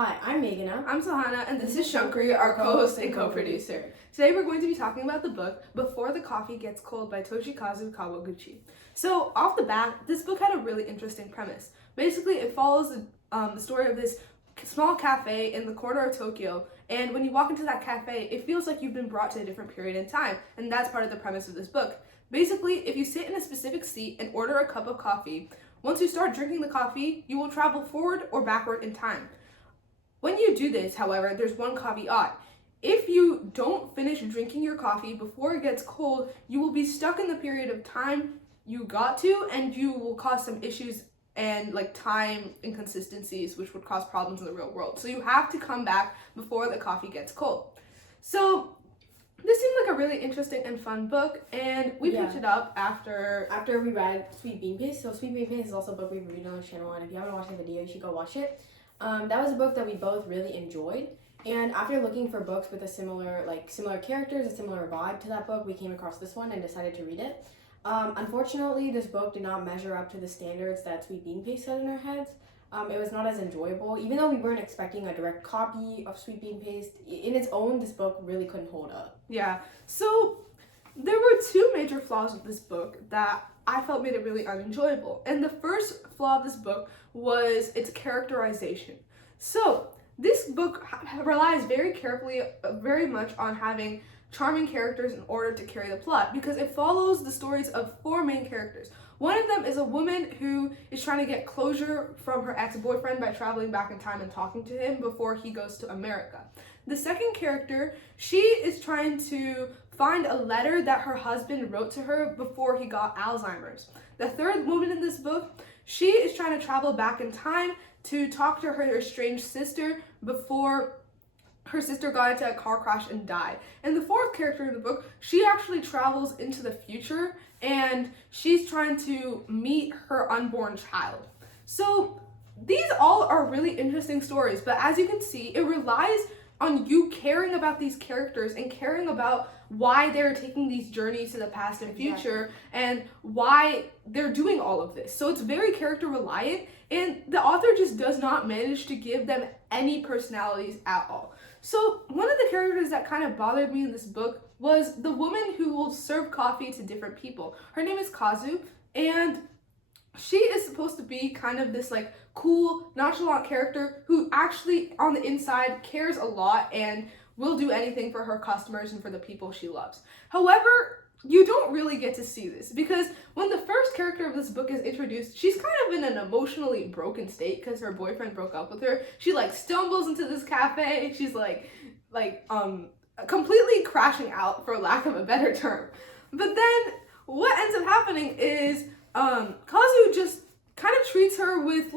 Hi, I'm Meghana. I'm Sohana, and this is Shankari, our co-host and co-producer. Today we're going to be talking about the book Before the Coffee Gets Cold by Toshikazu Kawaguchi. So, off the bat, this book had a really interesting premise. Basically, it follows the story of this small cafe in the corner of Tokyo, and when you walk into that cafe, it feels like you've been brought to a different period in time, and that's part of the premise of this book. Basically, if you sit in a specific seat and order a cup of coffee, once you start drinking the coffee, you will travel forward or backward in time. When you do this, however, there's one caveat. If you don't finish drinking your coffee before it gets cold, you will be stuck in the period of time you got to, and you will cause some issues and time inconsistencies, which would cause problems in the real world. So you have to come back before the coffee gets cold. So this seemed like a really interesting and fun book, and we picked it up after we read Sweet Bean Paste. So Sweet Bean Paste is also a book we've reviewed on the channel, and if you haven't watched the video, you should go watch it. That was a book that we both really enjoyed, and after looking for books with a similar characters, a similar vibe to that book, we came across this one and decided to read it. Unfortunately, this book did not measure up to the standards that Sweet Bean Paste set in our heads. It was not as enjoyable, even though we weren't expecting a direct copy of Sweet Bean Paste. In its own, this book really couldn't hold up. Yeah, so there were two major flaws with this book that I felt made it really unenjoyable. And the first flaw of this book was its characterization. So this book relies very much on having charming characters in order to carry the plot, because it follows the stories of four main characters. One of them is a woman who is trying to get closure from her ex-boyfriend by traveling back in time and talking to him before he goes to America. The second character, she is trying to find a letter that her husband wrote to her before he got Alzheimer's. The third woman in this book, she is trying to travel back in time to talk to her estranged sister before her sister got into a car crash and died. And the fourth character in the book, she actually travels into the future, and she's trying to meet her unborn child. So these all are really interesting stories, but as you can see, it relies on you caring about these characters and caring about why they're taking these journeys to the past and future, and why they're doing all of this. So it's very character reliant, and the author just does not manage to give them any personalities at all. So one of the characters that kind of bothered me in this book was the woman who will serve coffee to different people. Her name is Kazu, and she is supposed to be kind of this cool, nonchalant character who actually on the inside cares a lot and will do anything for her customers and for the people she loves. However, you don't really get to see this, because when the first character of this book is introduced, she's kind of in an emotionally broken state because her boyfriend broke up with her. She stumbles into this cafe. She's completely crashing out, for lack of a better term. But then what ends up happening is Kazu just kind of treats her with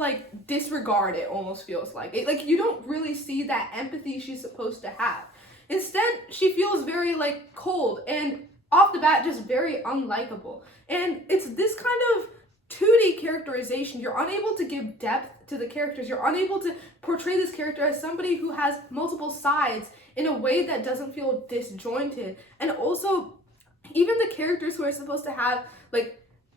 disregard. It almost feels like it, you don't really see that empathy she's supposed to have. Instead, she feels very cold and off the bat just very unlikable. And it's this kind of 2D characterization. You're unable to give depth to the characters. You're unable to portray this character as somebody who has multiple sides in a way that doesn't feel disjointed. And also, even the characters who are supposed to have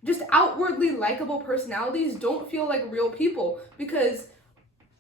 just outwardly likable personalities don't feel like real people, because,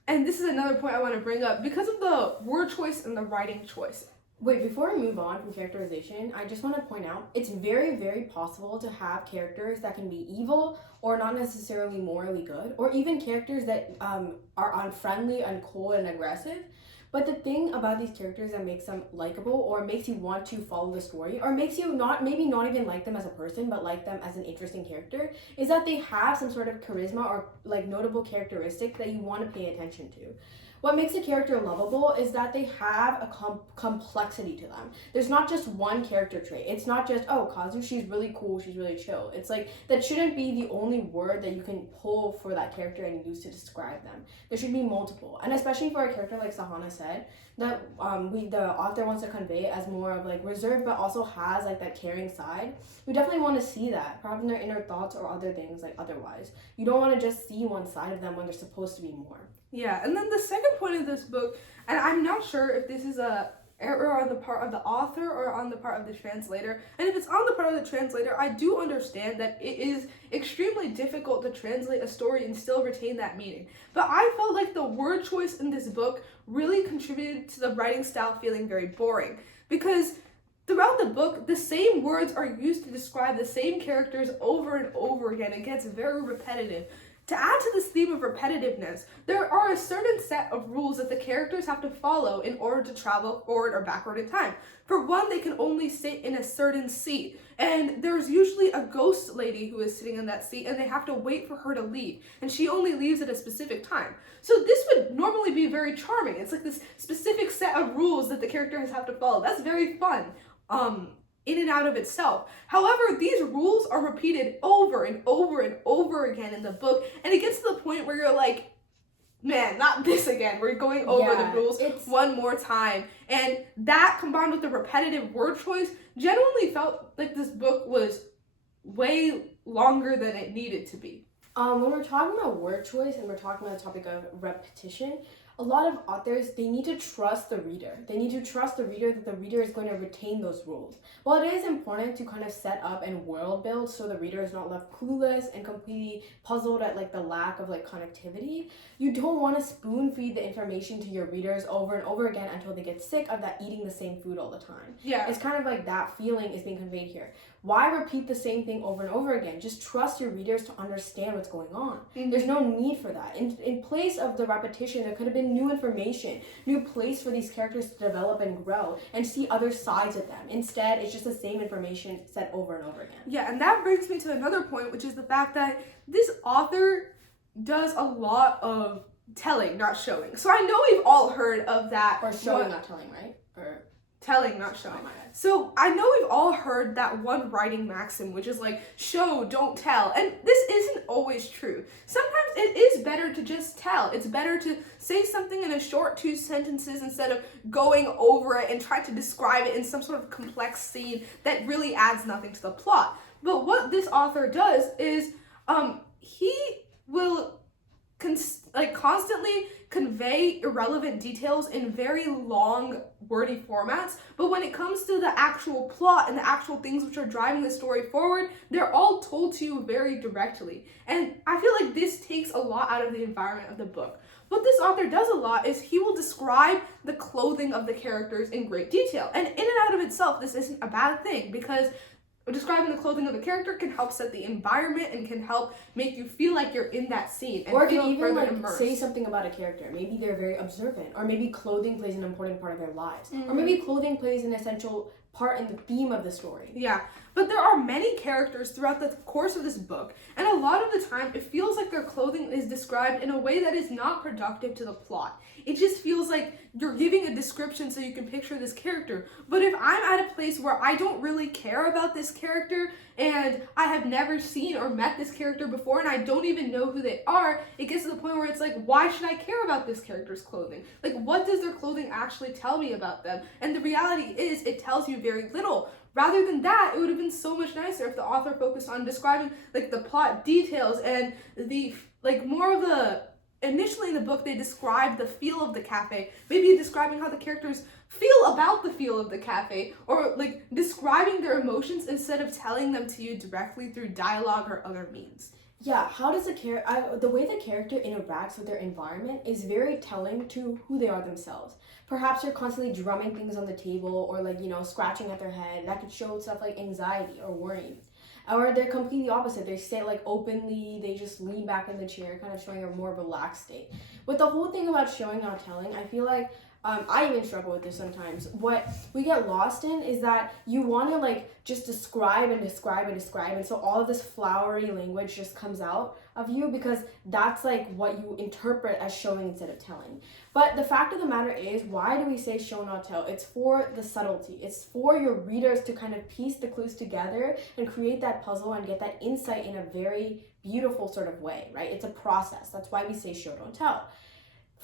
and this is another point I want to bring up, because of the word choice and the writing choice. Wait, before we move on from characterization, I just want to point out, it's very, very possible to have characters that can be evil or not necessarily morally good, or even characters that are unfriendly and cold and aggressive. But the thing about these characters that makes them likable, or makes you want to follow the story, or makes you maybe not even like them as a person, but like them as an interesting character, is that they have some sort of charisma or notable characteristic that you want to pay attention to. What makes a character lovable is that they have a complexity to them. There's not just one character trait. It's not just, oh, Kazu, she's really cool, she's really chill. It's that shouldn't be the only word that you can pull for that character and use to describe them. There should be multiple. And especially for a character like Sahana said, that the author wants to convey as more of reserved, but also has that caring side. We definitely want to see that, perhaps in their inner thoughts or other things otherwise. You don't want to just see one side of them when there's supposed to be more. Yeah, and then the second point of this book, and I'm not sure if this is a error on the part of the author or on the part of the translator. And if it's on the part of the translator, I do understand that it is extremely difficult to translate a story and still retain that meaning. But I felt like the word choice in this book really contributed to the writing style feeling very boring, because throughout the book, the same words are used to describe the same characters over and over again. It gets very repetitive. To add to this theme of repetitiveness, there are a certain set of rules that the characters have to follow in order to travel forward or backward in time. For one, they can only sit in a certain seat, and there's usually a ghost lady who is sitting in that seat, and they have to wait for her to leave, and she only leaves at a specific time. So this would normally be very charming. It's like this specific set of rules that the characters have to follow. That's very fun. In and out of itself. However, these rules are repeated over and over and over again in the book, and it gets to the point where you're like, man, not this again. We're going over the rules one more time. And that, combined with the repetitive word choice, genuinely felt like this book was way longer than it needed to be. When we're talking about word choice and we're talking about the topic of repetition, a lot of authors, they need to trust the reader. They need to trust the reader that the reader is going to retain those rules. While it is important to kind of set up and world build so the reader is not left clueless and completely puzzled at like the lack of like connectivity, you don't want to spoon feed the information to your readers over and over again until they get sick of that eating the same food all the time. Yeah. It's kind of like that feeling is being conveyed here. Why repeat the same thing over and over again? Just trust your readers to understand what's going on. Mm-hmm. There's no need for that. In place of the repetition, there could have been new information, new place for these characters to develop and grow and see other sides of them. Instead, it's just the same information said over and over again. Yeah, and that brings me to another point, which is the fact that this author does a lot of telling, not showing. So I know we've all heard of that. Or showing, not telling, right? Or telling, not showing. Oh my God. So I know we've all heard that one writing maxim, which is like, show, don't tell. And this isn't always true. Sometimes it is better to just tell. It's better to say something in a short 2 sentences instead of going over it and trying to describe it in some sort of complex scene that really adds nothing to the plot. But what this author does is he will constantly convey irrelevant details in very long, wordy formats, but when it comes to the actual plot and the actual things which are driving the story forward, they're all told to you very directly. And I feel like this takes a lot out of the environment of the book. What this author does a lot is he will describe the clothing of the characters in great detail. And in and out of itself, this isn't a bad thing, because describing the clothing of the character can help set the environment and can help make you feel like you're in that scene. And or it feel can even like immersed. say something about a character. Maybe they're very observant, or maybe clothing plays an important part of their lives, or maybe clothing plays an essential part in the theme of the story. Yeah, but there are many characters throughout the course of this book, and a lot of the time it feels like their clothing is described in a way that is not productive to the plot. It just feels like you're giving a description so you can picture this character. But if I'm at a place where I don't really care about this character and I have never seen or met this character before and I don't even know who they are, it gets to the point where it's like, why should I care about this character's clothing? Like, what does their clothing actually tell me about them? And the reality is, it tells you very little. Rather than that, it would have been so much nicer if the author focused on describing like the plot details and the more of the. Initially in the book, they describe the feel of the cafe, maybe describing how the characters feel about the feel of the cafe, or like describing their emotions instead of telling them to you directly through dialogue or other means. Yeah, how does the way the character interacts with their environment is very telling to who they are themselves. Perhaps they're constantly drumming things on the table or scratching at their head. That could show stuff like anxiety or worry. Or they're completely opposite. They sit openly, they just lean back in the chair, kind of showing a more relaxed state. With the whole thing about showing, not telling, I feel like I even struggle with this sometimes. What we get lost in is that you want to just describe and describe and describe, and so all of this flowery language just comes out of you because that's what you interpret as showing instead of telling. But the fact of the matter is, why do we say show not tell? It's for the subtlety. It's for your readers to kind of piece the clues together and create that puzzle and get that insight in a very beautiful sort of way, right? It's a process. That's why we say show don't tell.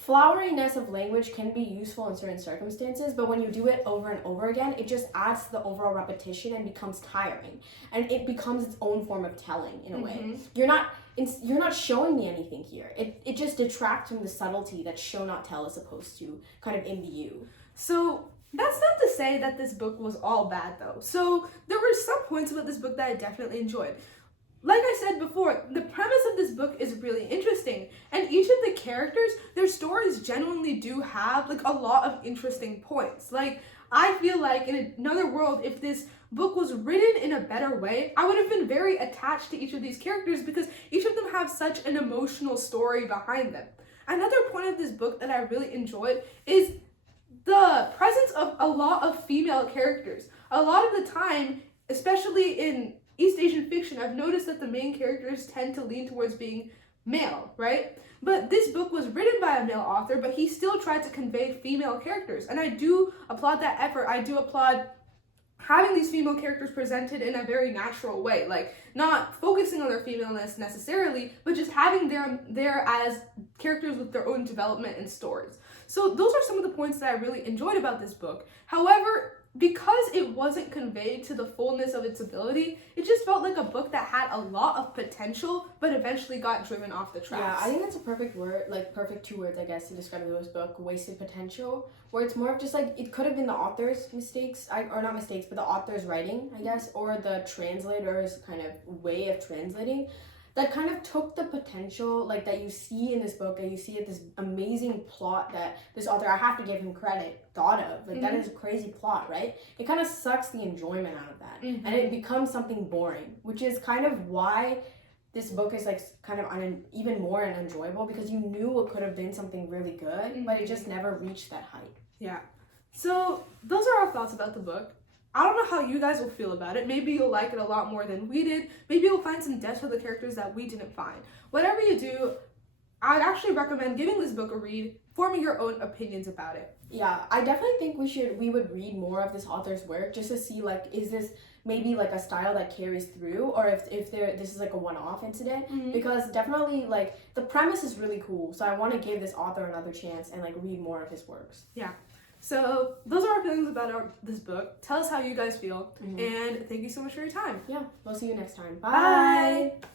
Floweriness of language can be useful in certain circumstances, but when you do it over and over again, it just adds to the overall repetition and becomes tiring. And it becomes its own form of telling in a way. You're not showing me anything here. It just detracts from the subtlety that show not tell is supposed to kind of imbue. So That's not to say that this book was all bad, though. So there were some points about this book that I definitely enjoyed. Like I said before, the premise of this book is really interesting, and each of the characters, their stories genuinely do have like a lot of interesting points. Like, I feel like in another world, if this book was written in a better way, I would have been very attached to each of these characters because each of them have such an emotional story behind them. Another point of this book that I really enjoyed is the presence of a lot of female characters. A lot of the time, especially in East Asian fiction, I've noticed that the main characters tend to lean towards being male, right? But this book was written by a male author, but he still tried to convey female characters. And I do applaud that effort. I do applaud having these female characters presented in a very natural way, like not focusing on their femaleness necessarily, but just having them there as characters with their own development and stories. So those are some of the points that I really enjoyed about this book. However, because it wasn't conveyed to the fullness of its ability, it just felt like a book that had a lot of potential, but eventually got driven off the tracks. Yeah, I think that's a perfect word, like perfect 2 words, I guess, to describe this book, wasted potential, where it's more of just like, it could have been the author's mistakes, or not mistakes, but the author's writing, I guess, or the translator's kind of way of translating, that kind of took the potential, like, that you see in this book, and you see it, this amazing plot that this author, I have to give him credit, thought of. Like, that is a crazy plot, right? It kind of sucks the enjoyment out of that. And it becomes something boring, which is kind of why this book is, like, kind of even more unenjoyable, because you knew it could have been something really good, but it just never reached that height. Yeah. So, those are our thoughts about the book. I don't know how you guys will feel about it. Maybe you'll like it a lot more than we did. Maybe you'll find some depth for the characters that we didn't find. Whatever you do, I'd actually recommend giving this book a read, forming your own opinions about it. Yeah, I definitely think we would read more of this author's work just to see, like, is this maybe like a style that carries through, or if this is like a one-off incident, because definitely, like, the premise is really cool, so I want to give this author another chance and, like, read more of his works. Yeah. So those are our feelings about this book. Tell us how you guys feel, and thank you so much for your time. Yeah, we'll see you next time. Bye. Bye.